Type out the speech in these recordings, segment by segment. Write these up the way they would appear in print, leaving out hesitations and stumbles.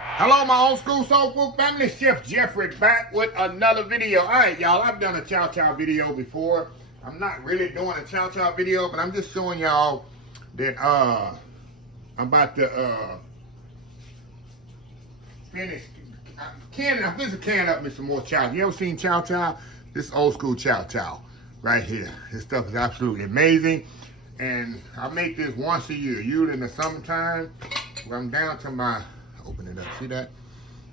Hello, my old school soul food family. Chef Jeffrey back with another video. All right, y'all, I've done a chow chow video before. I'm not really doing a chow chow video, but I'm just showing y'all that I'm about to finish I'm just canning up me some more chow. You ever seen chow chow? This is old school chow chow right here. This stuff is absolutely amazing. And I make this once a year, usually in the summertime. When I'm down to my, open it up, see that?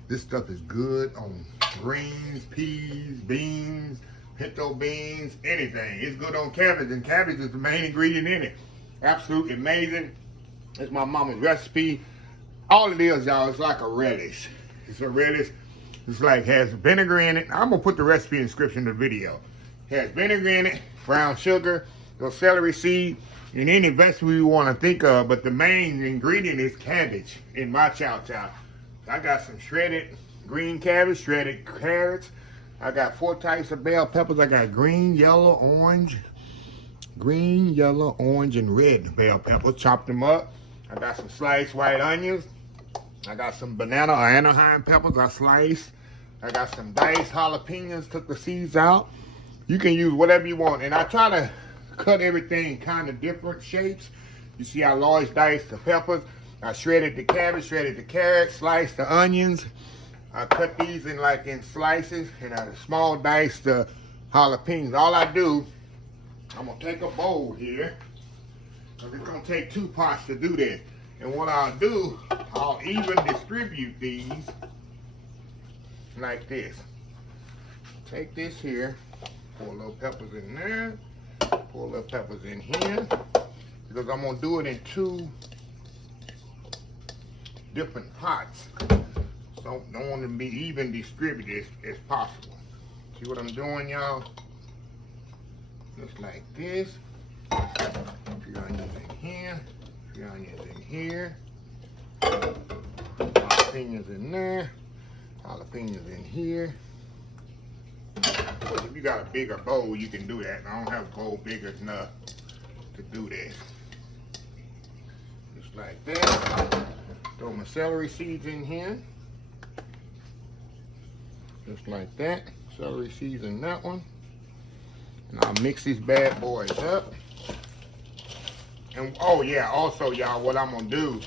This stuff is good on greens, peas, beans, pinto beans, anything. It's good on cabbage, and cabbage is the main ingredient in it. Absolutely amazing. It's my mama's recipe. All it is, y'all, it's like a relish. It's a relish. It's like, has vinegar in it. I'm gonna put the recipe in the description of the video. It has vinegar in it, brown sugar, those celery seed, and any vegetable you want to think of, but the main ingredient is cabbage in my chow chow. I got some shredded green cabbage, shredded carrots. I got 4 types of bell peppers. I got green, yellow, orange, and red bell peppers. Chopped them up. I got some sliced white onions. I got some banana or Anaheim peppers I sliced. I got some diced jalapeños, took the seeds out. You can use whatever you want. And I try to cut everything kind of different shapes. You see I large diced the peppers. I shredded the cabbage, shredded the carrots, sliced the onions. I cut these in slices, and I small diced the jalapenos. All I do, I'm gonna take a bowl here, because it's gonna take 2 pots to do this. And what I'll do, I'll even distribute these like this. Take this here, pour a little peppers in there, pour a little peppers in here, because I'm gonna do it in 2 different pots. So I want to be even distributed as possible. See what I'm doing, y'all? Just like this. 3 onions in here, 3 onions in here, jalapenos in there, jalapenos in here. If you got a bigger bowl, you can do that. I don't have a bowl big enough to do this. Just like that. Throw my celery seeds in here. Just like that. Celery seeds in that one. And I'll mix these bad boys up. And oh yeah, also y'all, what I'm gonna do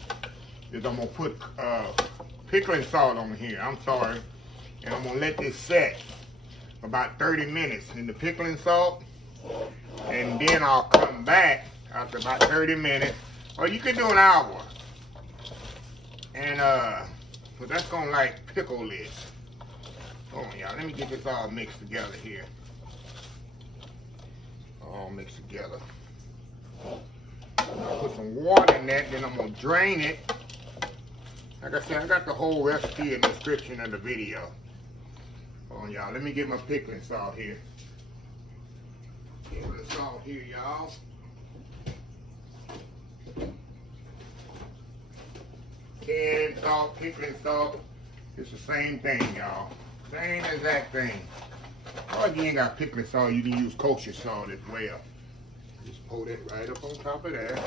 is I'm gonna put pickling salt on here. I'm sorry. And I'm gonna let this set about 30 minutes in the pickling salt. And then I'll come back after about 30 minutes. Or you can do an hour. And but that's gonna like pickle this. Hold on, y'all. Let me get this all mixed together here. All mixed together. I'll put some water in that, then I'm gonna drain it. Like I said, I got the whole recipe in the description of the video. Hold on, y'all. Let me get my pickling salt here. Get the salt here, y'all. Canned salt, pickling salt, it's the same thing, y'all. Same exact thing. Or if you ain't got pickling salt, you can use kosher salt as well. Just pour that right up on top of that.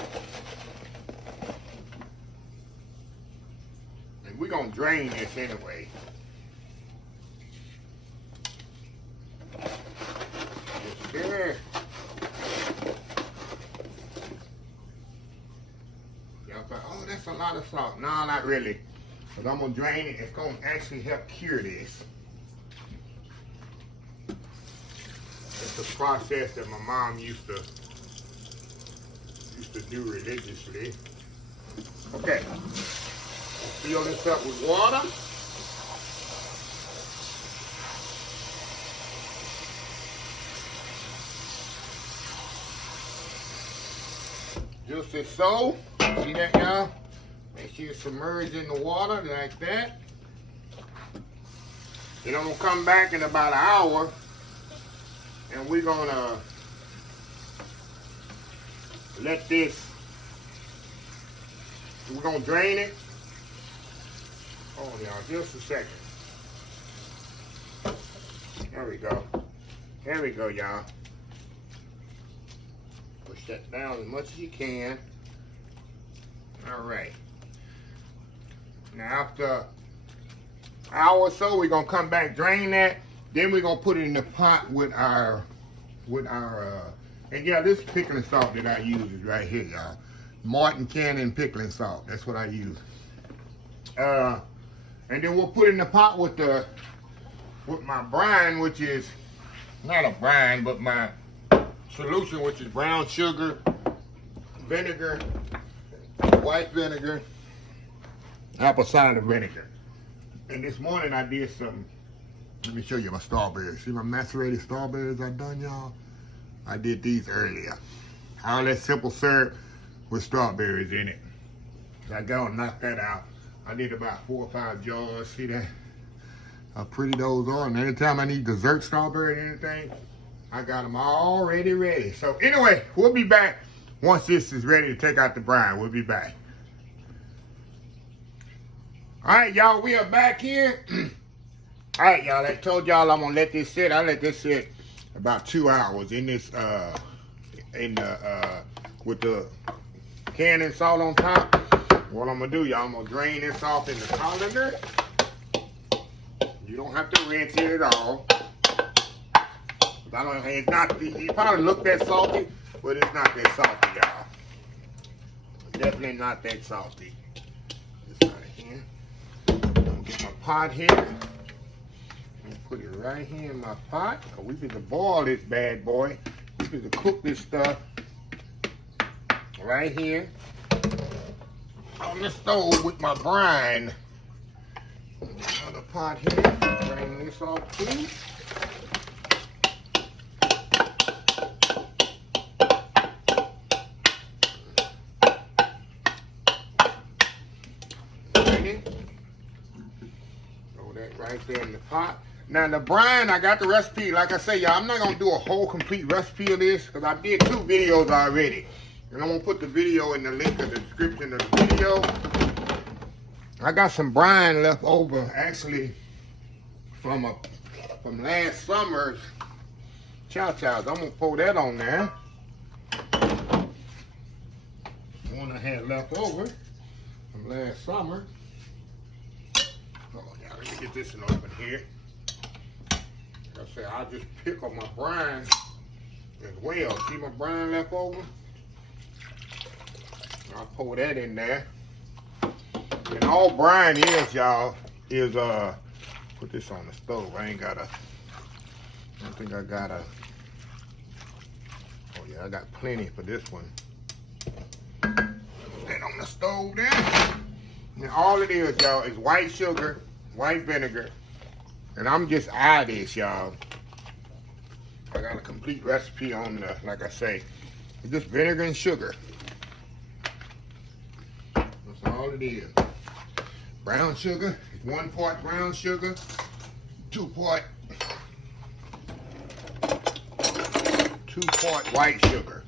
And we're gonna drain this anyway. Just there. Y'all thought, oh, that's a lot of salt. No, not really. Because I'm going to drain it. It's going to actually help cure this. It's a process that my mom used to do religiously. Okay. Fill this up with water. Just as so. See that, y'all? Make sure you submerge in the water like that. Then I'm gonna come back in about an hour, and we're gonna let this. We're gonna drain it. Hold on, y'all, just a second. There we go. There we go, y'all. Push that down as much as you can. All right. Now after hour or so. We're gonna come back, drain that. Then we're gonna put it in the pot with our, and yeah, this pickling salt that I use is right here, y'all. Martin Cannon pickling salt. That's what I use. And then we'll put it in the pot with my brine, which is not a brine, but my solution, which is brown sugar, vinegar, white vinegar, apple cider vinegar. And this morning I did some, let me show you my strawberries. See my macerated strawberries I done, y'all? I did these earlier. All that simple syrup with strawberries in it. So I go and knock that out. I did about 4 or 5 jars. See that? How pretty those are. And anytime I need dessert strawberry or anything, I got them already ready. So anyway, we'll be back once this is ready to take out the brine. We'll be back. All right, y'all, we are back here. All right, y'all, I told y'all I'm gonna let this sit. I let this sit about 2 hours in this, with the canning salt on top. What I'm gonna do, y'all, I'm gonna drain this off in the colander. You don't have to rinse it at all. It's not, it probably look that salty, but it's not that salty, y'all. Definitely not that salty. This right here. I'm gonna get my pot here. I'm put it right here in my pot. We need to boil this bad boy. We need to cook this stuff right here on the stove with my brine. Another pot here. Drain this off too. Throw that right there in the pot. Now the brine, I got the recipe. Like I say, y'all, I'm not gonna do a whole complete recipe of this because I did 2 videos already. And I'm gonna put the video in the link in the description of the video. I got some brine left over, actually, from last summer's chow chows. I'm gonna pour that on there. One I had left over from last summer. Oh yeah, let me get this one open here. Like I said, I'll just pickle my brine as well. See my brine left over? I'll pour that in there. And all brine is, y'all, is put this on the stove. I don't think I got a, oh yeah, I got plenty for this one. Put that on the stove there. And all it is, y'all, is white sugar, white vinegar. And I'm just add this, y'all. I got a complete recipe on the, like I say, it's just vinegar and sugar. That's all it is. Brown sugar, 1 part brown sugar, 2 part white sugar.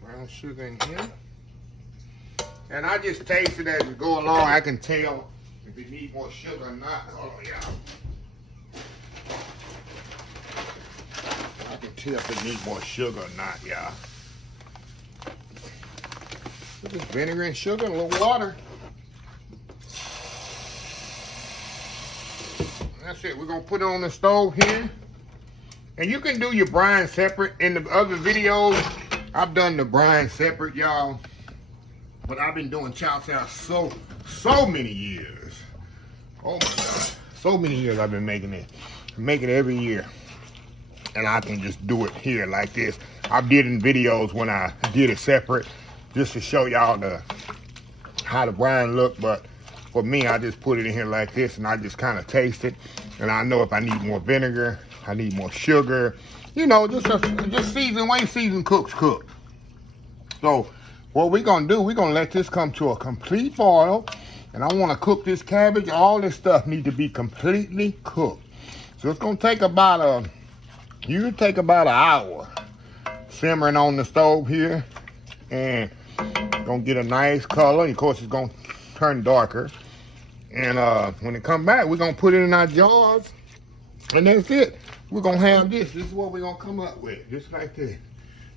Brown sugar in here. And I just taste it as we go along. I can tell if it needs more sugar or not. Hold on, y'all. I can tell if it needs more sugar or not, y'all. Just vinegar and sugar and a little water. That's it. We're going to put it on the stove here. And you can do your brine separate. In the other videos, I've done the brine separate, y'all. But I've been doing chow chow so many years. Oh my God. So many years I've been making it. I make it every year. And I can just do it here like this. I did in videos when I did it separate. Just to show y'all how the brine look. But for me, I just put it in here like this, and I just kind of taste it, and I know if I need more vinegar, I need more sugar, you know, just season, way season cooks cook. So what we're gonna do, we're gonna let this come to a complete boil, and I want to cook this cabbage. All this stuff need to be completely cooked. So it's gonna take about usually take about an hour simmering on the stove here, and gonna get a nice color. And of course, it's gonna turn darker. And when it come back, we're gonna put it in our jars, and that's it. We're gonna have this. This is what we're gonna come up with, just like this.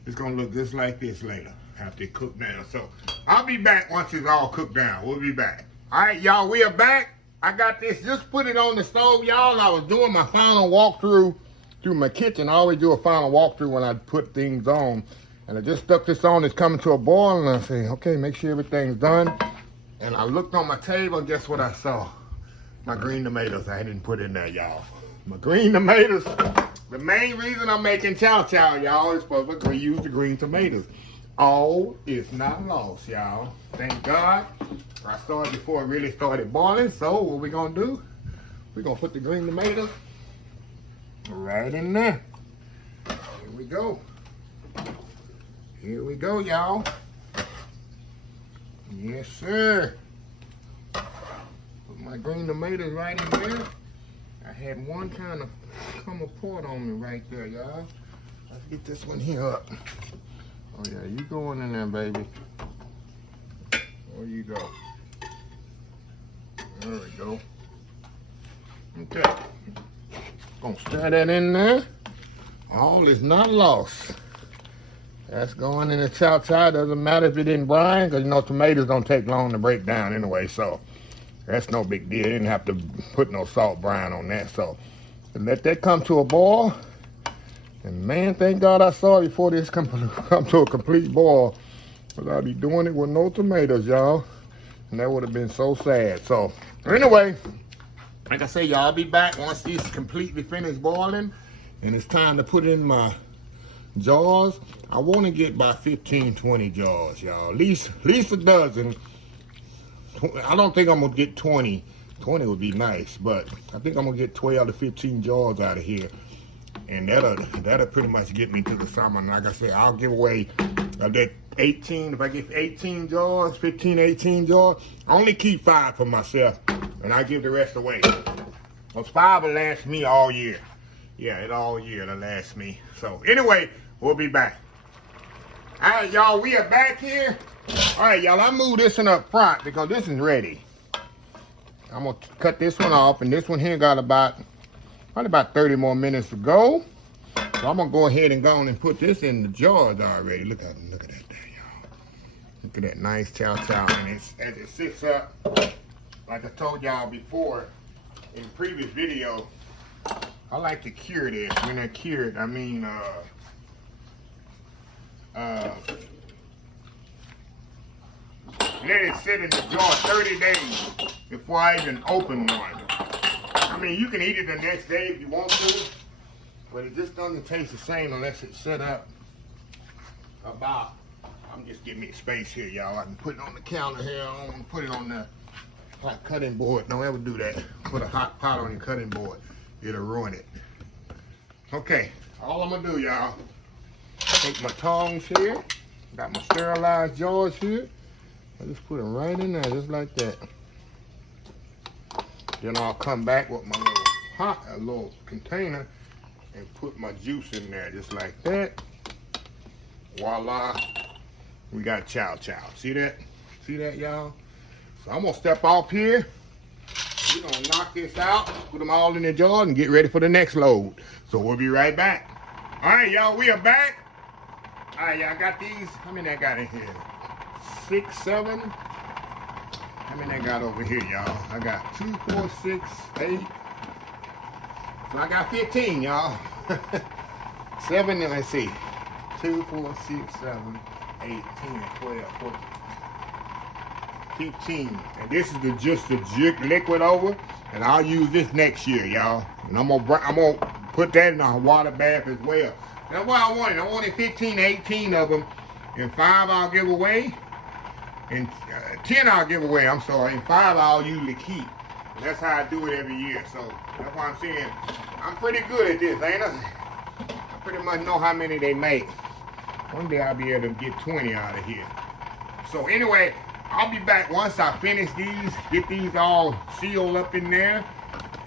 It's gonna look just like this later after it cooked down. So I'll be back once it's all cooked down. We'll be back. All right, y'all, we are back. I got this, just put it on the stove, y'all. I was doing my final walkthrough through my kitchen. I always do a final walkthrough when I put things on. And I just stuck this on, it's coming to a boil, and I say, okay, make sure everything's done. And I looked on my table, and guess what I saw? My green tomatoes I didn't put in there, y'all. My green tomatoes. The main reason I'm making chow chow, y'all, is for we use the green tomatoes. All is not lost, y'all. Thank God. I started before it really started boiling. So what we gonna do? We're gonna put the green tomatoes right in there. Here we go. Here we go, y'all. Yes, sir. Put my green tomatoes right in there. I had one kind of come apart on me right there, y'all. Let's get this one here up. Oh yeah, you going in there, baby. There you go. There we go. Okay. Gonna stir that in there. All is not lost. That's going in the chow chow. Doesn't matter if it didn't brine, because you know tomatoes don't take long to break down anyway, so that's no big deal. Didn't have to put no salt brine on that. So let that come to a boil. And man, thank God I saw it before this come to a complete boil. Because I'd be doing it with no tomatoes, y'all. And that would have been so sad. So anyway, like I say, y'all, I'll be back once these completely finished boiling. And it's time to put in my jars. I want to get about 15, 20 jars, y'all. At least a dozen. I don't think I'm going to get 20. 20 would be nice, but I think I'm going to get 12 to 15 jars out of here. And that'll pretty much get me to the summer. And like I said, I'll give away that 18. If I get 18 jars, 15, 18 jars, I only keep 5 for myself, and I give the rest away. Those 5 will last me all year. Yeah, all year it'll last me. So anyway, we'll be back. All right, y'all, we are back here. All right, y'all, I moved this one up front because this is ready. I'm gonna cut this one off, and this one here got probably about 30 more minutes to go. So I'm gonna go ahead and go on and put this in the jars already. Look at that there, y'all. Look at that nice chow chow. And as it sits up, like I told y'all before in the previous video, I like to cure this. When I cure it, I mean let it sit in the jar 30 days before I even open one. I mean, you can eat it the next day if you want to, but it just doesn't taste the same unless it's set up about, I'm just giving me space here, y'all. I can put it on the counter here. I don't put it on the hot cutting board. Don't ever do that. Put a hot pot on your cutting board. It'll ruin it. Okay, all I'm gonna do, y'all, take my tongs here. Got my sterilized jars here. I just put them right in there, just like that. Then I'll come back with my little container and put my juice in there, just like that. Voila, we got chow chow. See that? See that, y'all? So I'm gonna step off here. We're gonna knock this out, put them all in the jar, and get ready for the next load. So we'll be right back. All right, y'all, we are back. All right, y'all, got these. How many I got in here? 6, 7. How many I got over here, y'all? I got 2, 4, 6, 8. So I got 15, y'all. 7, let's see. 2, 4, 6, 7, 8, 10, 12, 14, 15. And this is just the liquid over. And I'll use this next year, y'all. And I'm gonna put that in a water bath as well. That's what I wanted. I wanted 15, 18 of them. And 5 I'll give away. And 10 I'll give away, I'm sorry. And 5 I'll usually keep. And that's how I do it every year. So that's why I'm saying I'm pretty good at this, ain't I? I pretty much know how many they make. One day I'll be able to get 20 out of here. So anyway, I'll be back once I finish these, get these all sealed up in there.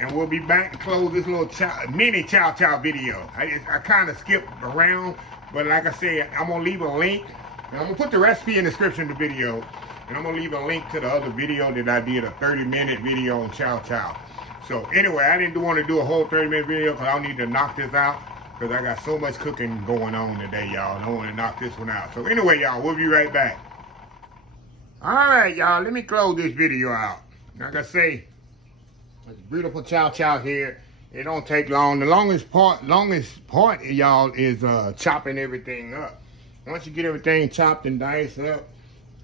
And we'll be back to close this little mini chow chow video. I kind of skipped around, but like I said, I'm going to leave a link. And I'm going to put the recipe in the description of the video. And I'm going to leave a link to the other video that I did, a 30-minute video on chow chow. So anyway, I didn't want to do a whole 30-minute video because I need to knock this out. Because I got so much cooking going on today, y'all. I want to knock this one out. So anyway, y'all, we'll be right back. All right, y'all, let me close this video out. Like I say, It's beautiful chow chow here. It don't take long. The longest part, y'all, is chopping everything up. Once you get everything chopped and diced up,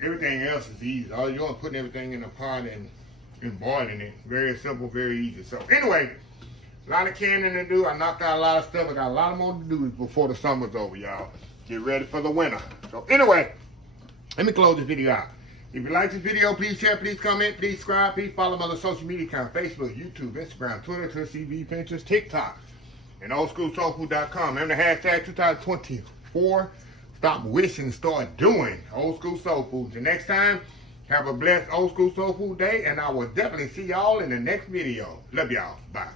everything else is easy. All you're doing is putting everything in a pot and boiling it. Very simple, very easy. So anyway, a lot of canning to do. I knocked out a lot of stuff. I got a lot more to do before the summer's over, y'all. Get ready for the winter. So anyway, let me close this video out. If you like this video, please share, please comment, please subscribe, please follow my other social media accounts, Facebook, YouTube, Instagram, Twitter, TV, Pinterest, TikTok, and oldschoolsoulfood.com. Remember the hashtag 2024. Stop wishing, start doing old school soul food. Till next time, have a blessed old school soul food day, and I will definitely see y'all in the next video. Love y'all. Bye.